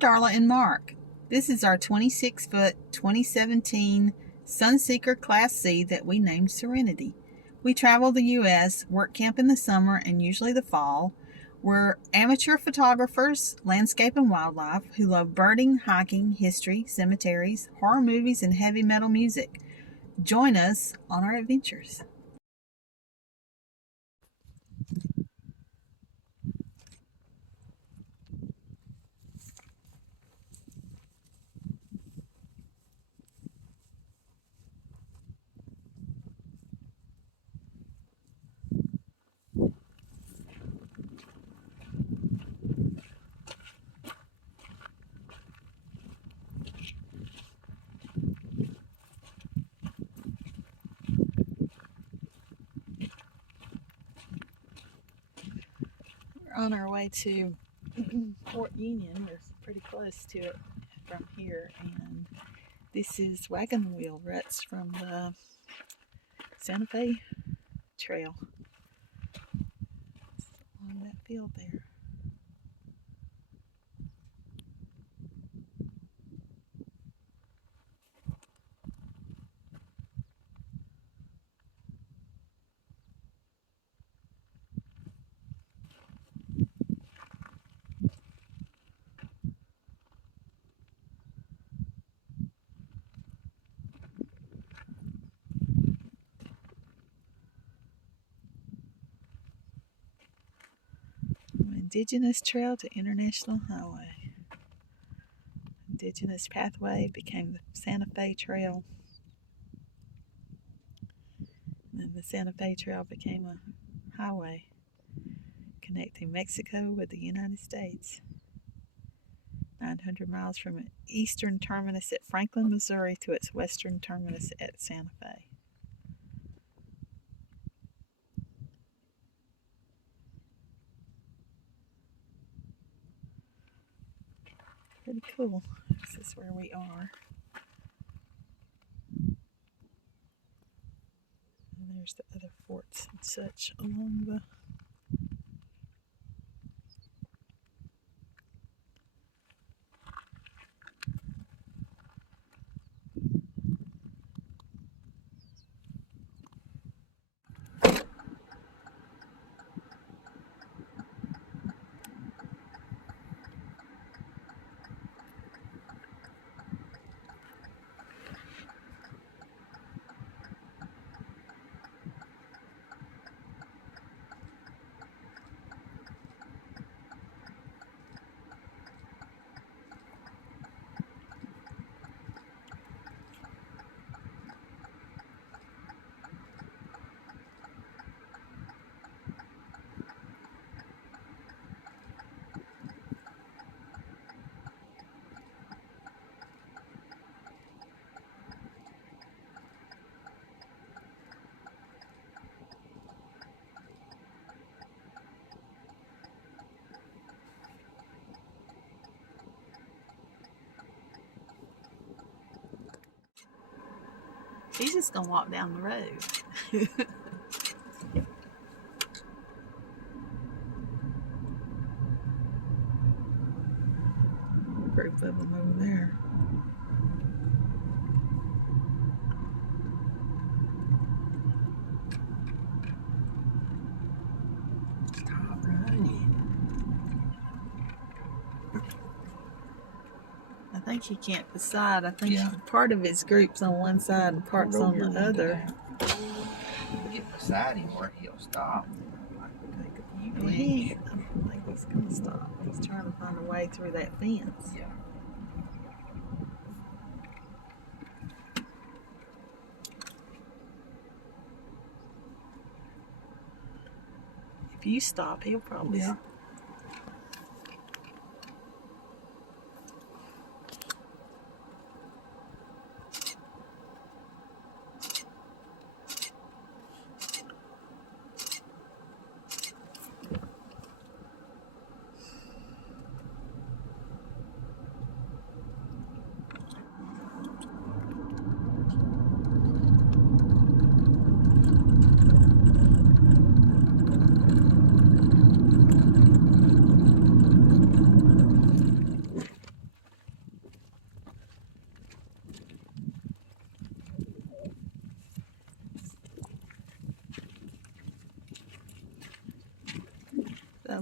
Darla and Mark. This is our 26-foot 2017 Sunseeker Class C that we named Serenity. We travel the U.S., work camp in the summer and usually the fall. We're amateur photographers, landscape and wildlife, who love birding, hiking, history, cemeteries, horror movies, and heavy metal music. Join us on our adventures. We're on our way to Fort Union. We're pretty close to it from here, and this is wagon wheel ruts from the Santa Fe Trail. It's along that field there. Indigenous Trail to International Highway. Indigenous Pathway became the Santa Fe Trail. And then the Santa Fe Trail became a highway connecting Mexico with the United States. 900 miles from its eastern terminus at Franklin, Missouri to its western terminus at Santa Fe. Pretty cool. This is where we are. And there's the other forts and such along the He's just gonna walk down the road. Group of them over there. Stop running. I think he can't decide. I think part of his group's on one side and part's on the other. If we get beside him where he'll stop. I don't think he's gonna stop. He's trying to find a way through that fence. Yeah. If you stop, he'll probably stop.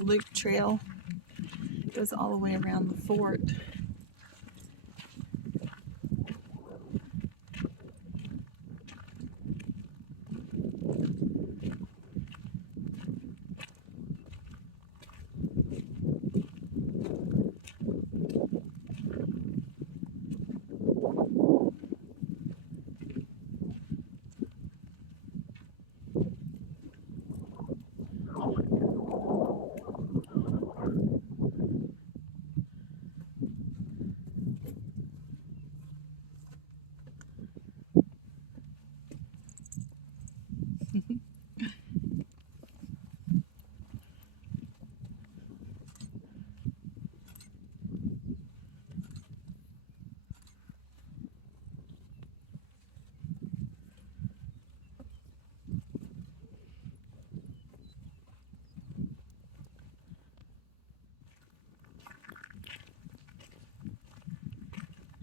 a loop trail. It goes all the way around the fort.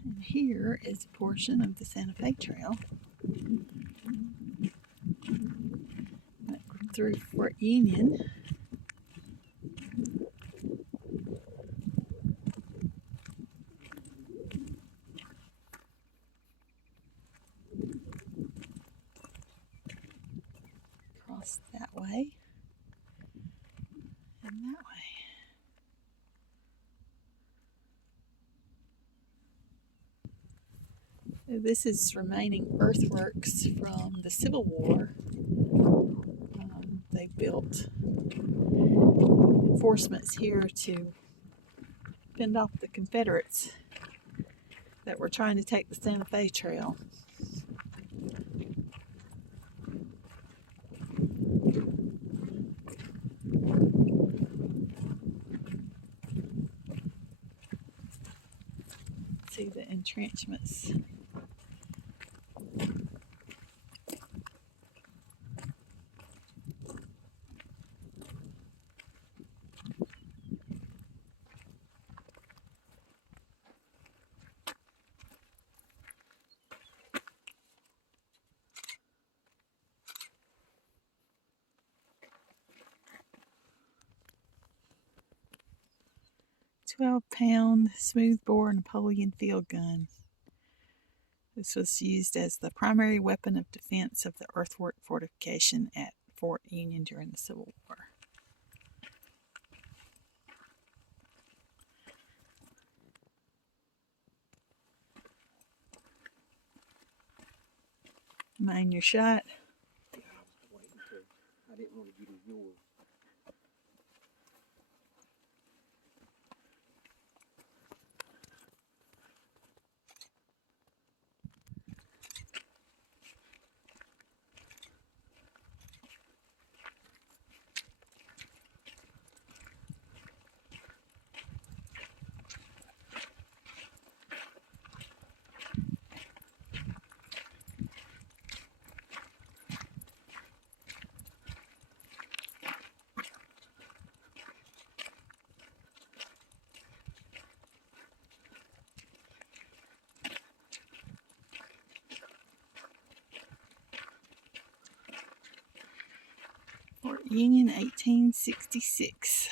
And here is a portion of the Santa Fe Trail through Fort Union. Across that way and that way. This is remaining earthworks from the Civil War. They built reinforcements here to fend off the Confederates that were trying to take the Santa Fe Trail. See the entrenchments. £12 smoothbore Napoleon field gun. This was used as the primary weapon of defense of the earthwork fortification at Fort Union during the Civil War. Mind your shot. Yeah, I was waiting to. I didn't want to get in yours. Fort Union, 1866.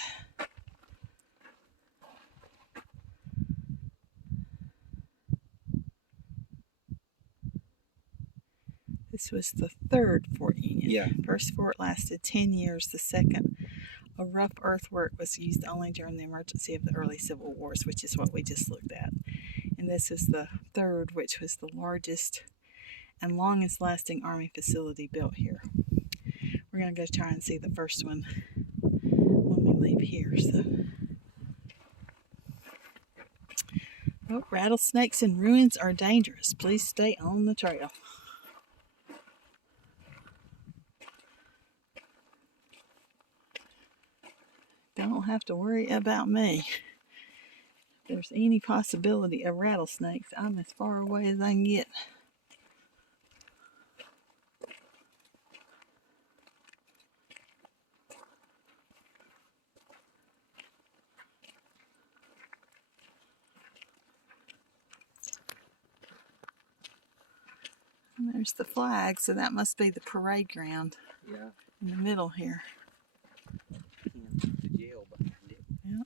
This was the third Fort Union. Yeah. First fort lasted 10 years. The second, a rough earthwork, was used only during the emergency of the early Civil Wars, which is what we just looked at. And this is the third, which was the largest and longest lasting army facility built here. We're going to go try and see the first one when we leave here. So, oh, rattlesnakes in ruins are dangerous. Please stay on the trail. Don't have to worry about me. If there's any possibility of rattlesnakes, I'm as far away as I can get. And there's the flag, so that must be the parade ground. Yeah. In the middle here. Can't get to jail, but Yeah.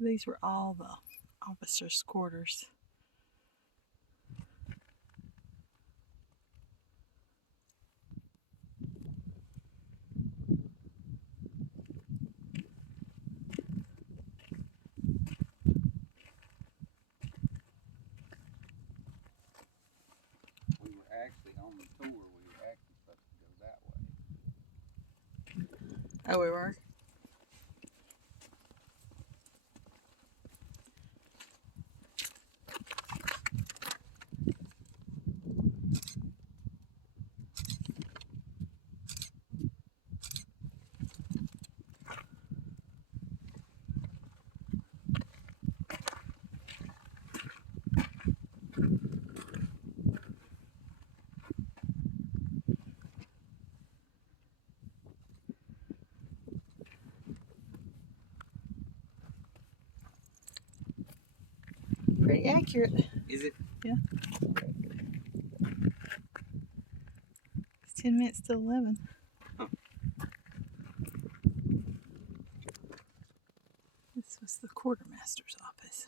These were all the officers' quarters. We were actually on the tour. We were actually supposed to go that way. Oh, we were? Pretty accurate. Is it? Yeah. It's 10 minutes to 11. Huh. This was the quartermaster's office.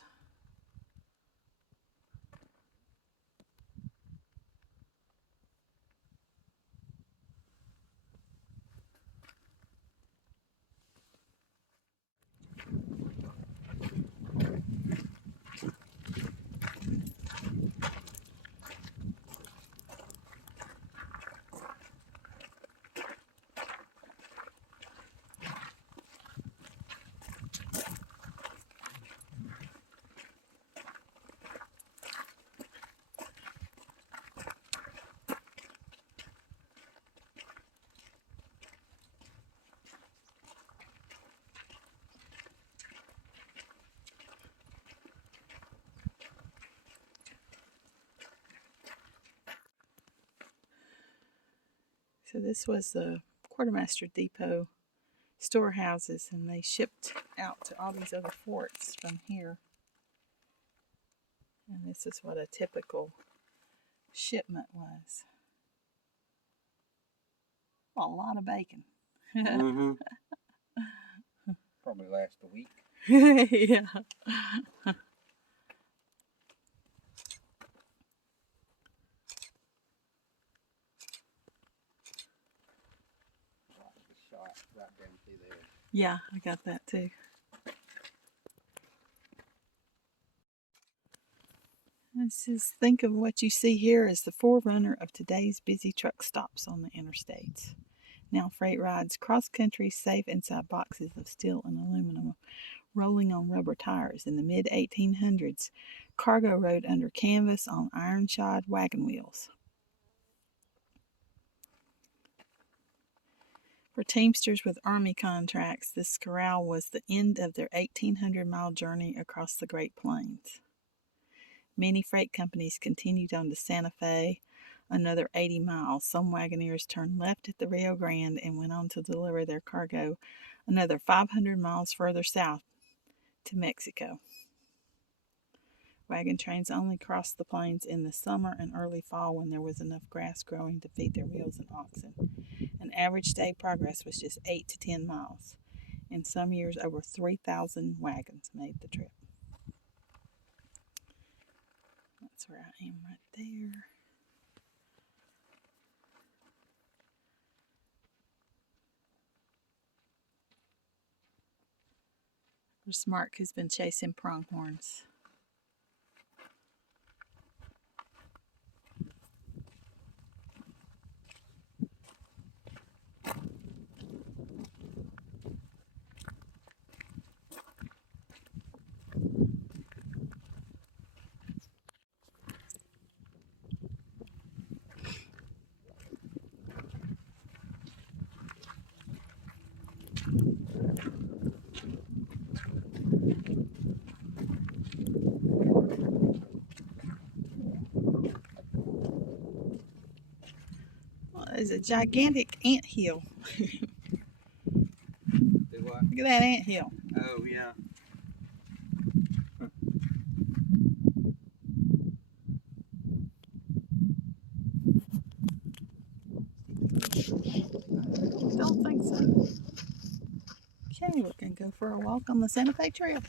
So this was the quartermaster depot storehouses, and they shipped out to all these other forts from here. And this is what a typical shipment was. A lot of bacon. Mm-hmm. Probably last a week. Yeah. The shot right down through there. Yeah, I got that too. This is, think of what you see here as the forerunner of today's busy truck stops on the interstates. Now freight rides cross country safe inside boxes of steel and aluminum, rolling on rubber tires. In the mid 1800s, cargo rode under canvas on iron shod wagon wheels. For teamsters with Army contracts, this corral was the end of their 1,800-mile journey across the Great Plains. Many freight companies continued on to Santa Fe, another 80 miles. Some wagoners turned left at the Rio Grande and went on to deliver their cargo another 500 miles further south to Mexico. Wagon trains only crossed the plains in the summer and early fall when there was enough grass growing to feed their mules and oxen. An average day progress was just 8 to 10 miles. In some years, over 3,000 wagons made the trip. That's where I am right there. There's Mark, who's been chasing pronghorns. There's a gigantic anthill. Do what? Look at that anthill. Oh, yeah. Don't think so. Okay, we can go for a walk on the Santa Fe Trail.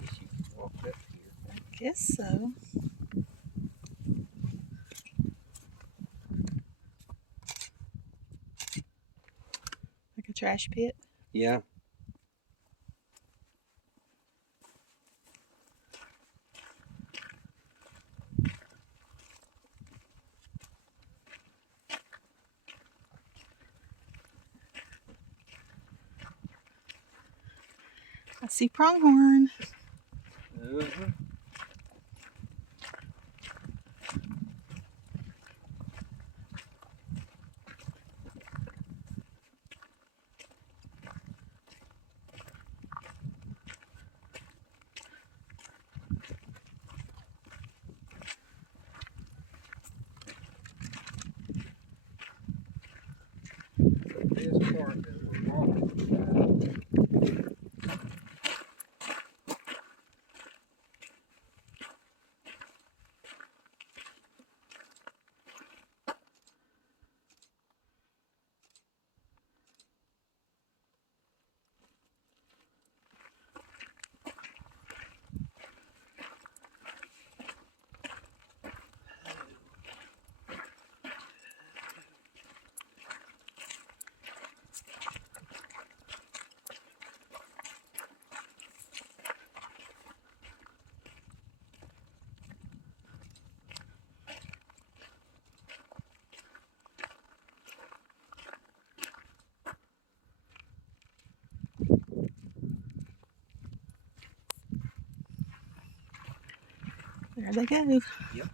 Guess you can walk up here. Guess so. Like a trash pit. Yeah. I see pronghorn. Uh-huh. This part that we're walking about. There they go. Yep.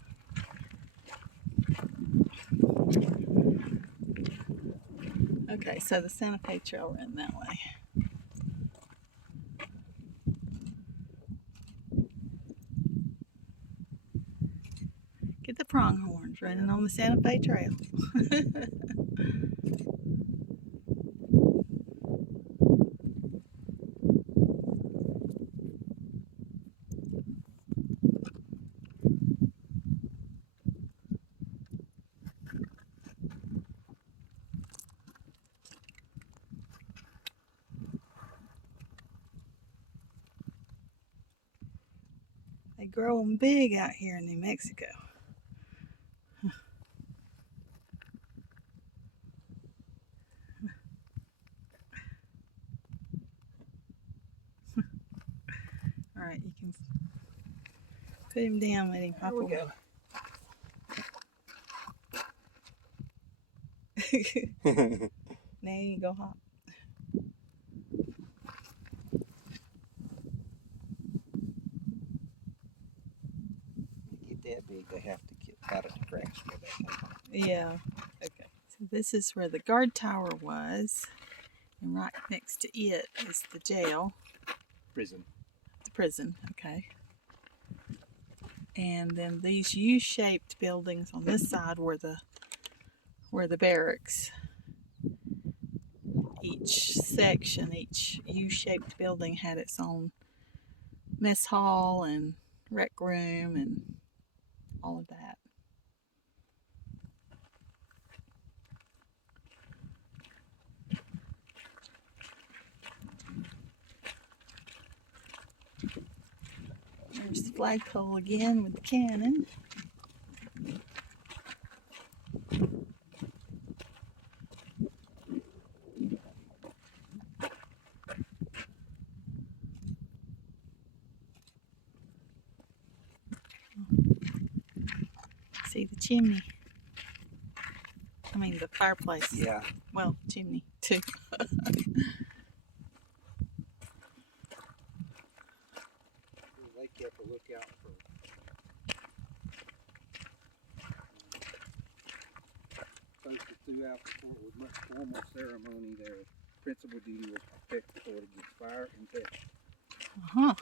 Okay, so the Santa Fe Trail ran that way. Get the pronghorns running on the Santa Fe Trail. They grow them big out here in New Mexico. All right, you can put him down, let him hop There we away. go. Now you can go hop. Get that big, they have to get out of the grass with that. Yeah. Okay. So this is where the guard tower was, and right next to it is the jail, Prison. the prison. Okay. And then these U-shaped buildings on this side were the barracks. Each section, each U-shaped building had its own mess hall and rec room and all of that. There's the flagpole again with the cannon. See the chimney. I mean the fireplace. Yeah. Well, chimney too. They kept a lookout for throughout the fort with much formal ceremony. Their principal duty was to protect the fort against fire and theft. Uh-huh.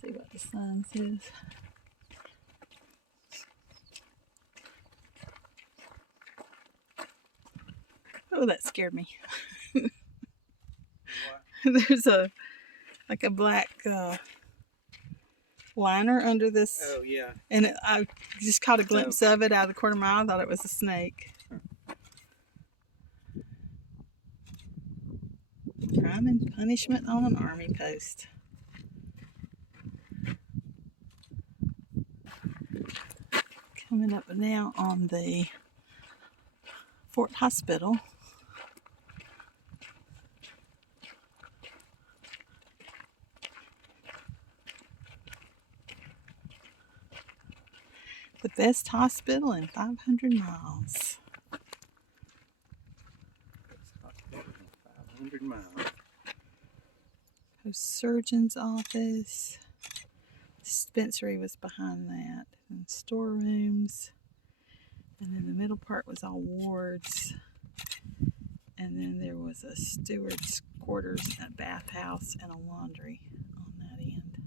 See what the sign says. Oh, that scared me. There's a black liner under this. Oh yeah. And I just caught a glimpse of it out of the corner of my eye. I thought it was a snake. Crime and punishment on an army post. Coming up now on the Fort Hospital. The best hospital in 500 miles. 500 miles. Post surgeon's office. Dispensary was behind that. And storerooms. And then the middle part was all wards. And then there was a steward's quarters, a bathhouse, and a laundry on that end.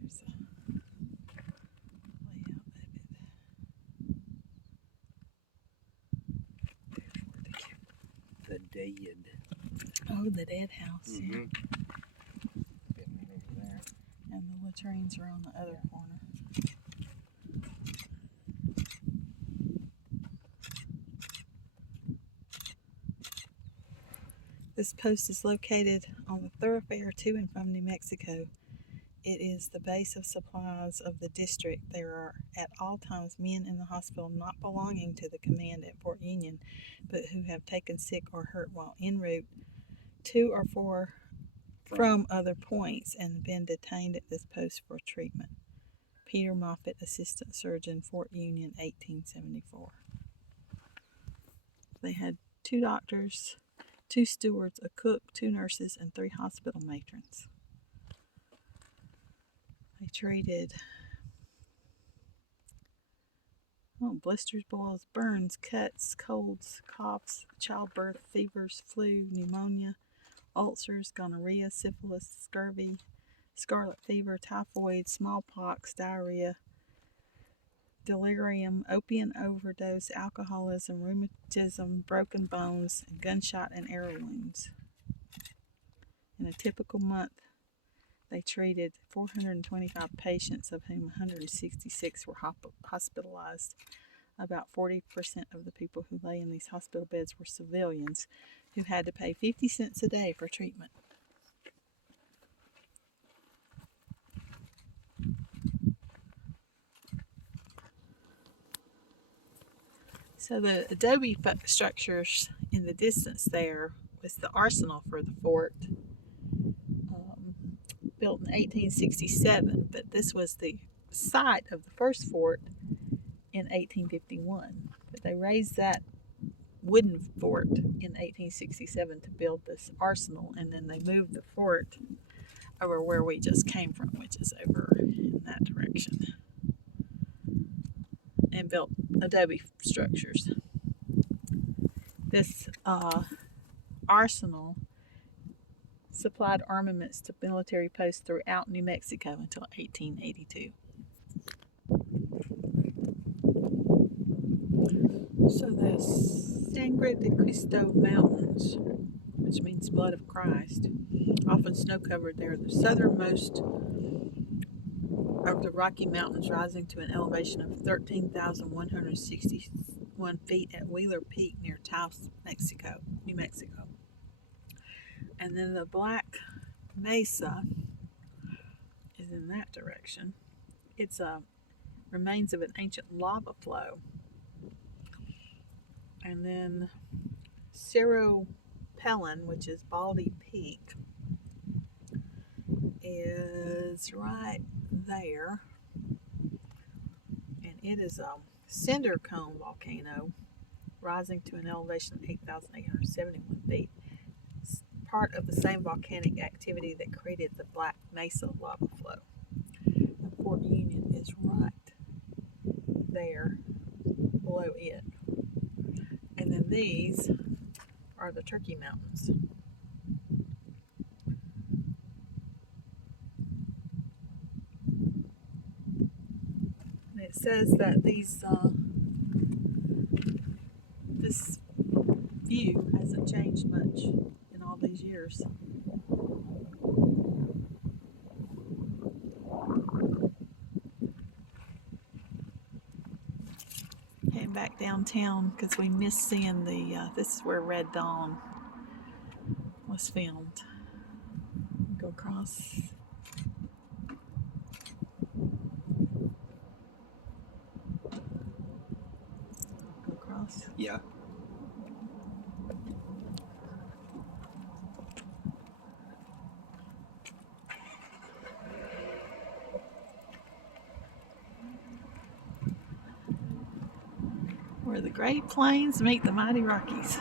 There's a layout of it. The dead. Oh, the dead house. Yeah. Been over there. And the latrines are on the other corner. This post is located on the thoroughfare to and from New Mexico. It is the base of supplies of the district. There are at all times men in the hospital not belonging to the command at Fort Union, but who have taken sick or hurt while en route to or from other points and been detained at this post for treatment. Peter Moffett, Assistant Surgeon, Fort Union, 1874. They had 2 doctors, 2 stewards, a cook, 2 nurses, and 3 hospital matrons. They treated blisters, boils, burns, cuts, colds, coughs, childbirth, fevers, flu, pneumonia, ulcers, gonorrhea, syphilis, scurvy, scarlet fever, typhoid, smallpox, diarrhea, delirium, opium overdose, alcoholism, rheumatism, broken bones, gunshot and arrow wounds. In a typical month, they treated 425 patients, of whom 166 were hospitalized. About 40% of the people who lay in these hospital beds were civilians who had to pay 50 cents a day for treatment. So the adobe structures in the distance there was the arsenal for the fort, built in 1867, but this was the site of the first fort in 1851. But they raised that wooden fort in 1867 to build this arsenal, and then they moved the fort over where we just came from, which is over in that direction, and built adobe structures. This arsenal supplied armaments to military posts throughout New Mexico until 1882. So the Sangre de Cristo Mountains, which means blood of Christ, often snow-covered, they're the southernmost of the Rocky Mountains, rising to an elevation of 13,161 feet at Wheeler Peak near Taos, New Mexico. And then the Black Mesa is in that direction. It's remains of an ancient lava flow. And then Cerro Pelon, which is Baldy Peak, is right there. And It is a cinder cone volcano rising to an elevation of 8,871 feet. It's part of the same volcanic activity that created the Black Mesa lava flow. And Fort Union is right there below it. And then these are the Turkey Mountains. And it says that this view hasn't changed much in all these years. Heading back downtown because we missed seeing this is where Red Dawn was filmed. Go across. Go across. Yeah. Where the Great Plains meet the mighty Rockies.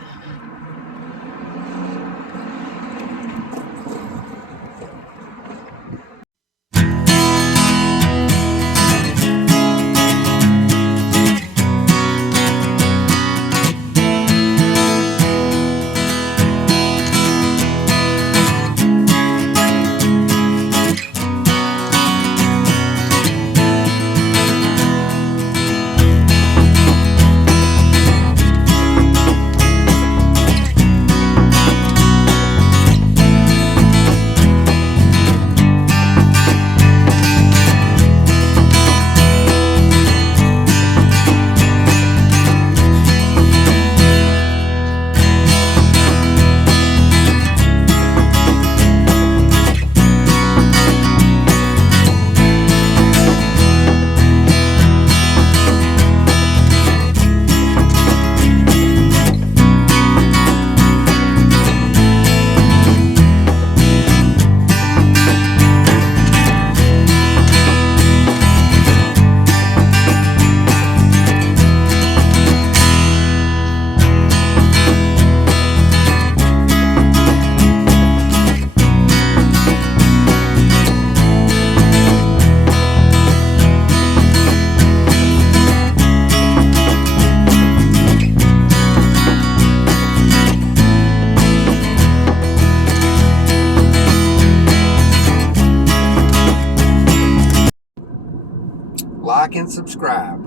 Like and subscribe.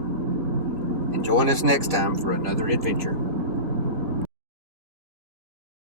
And join us next time for another adventure.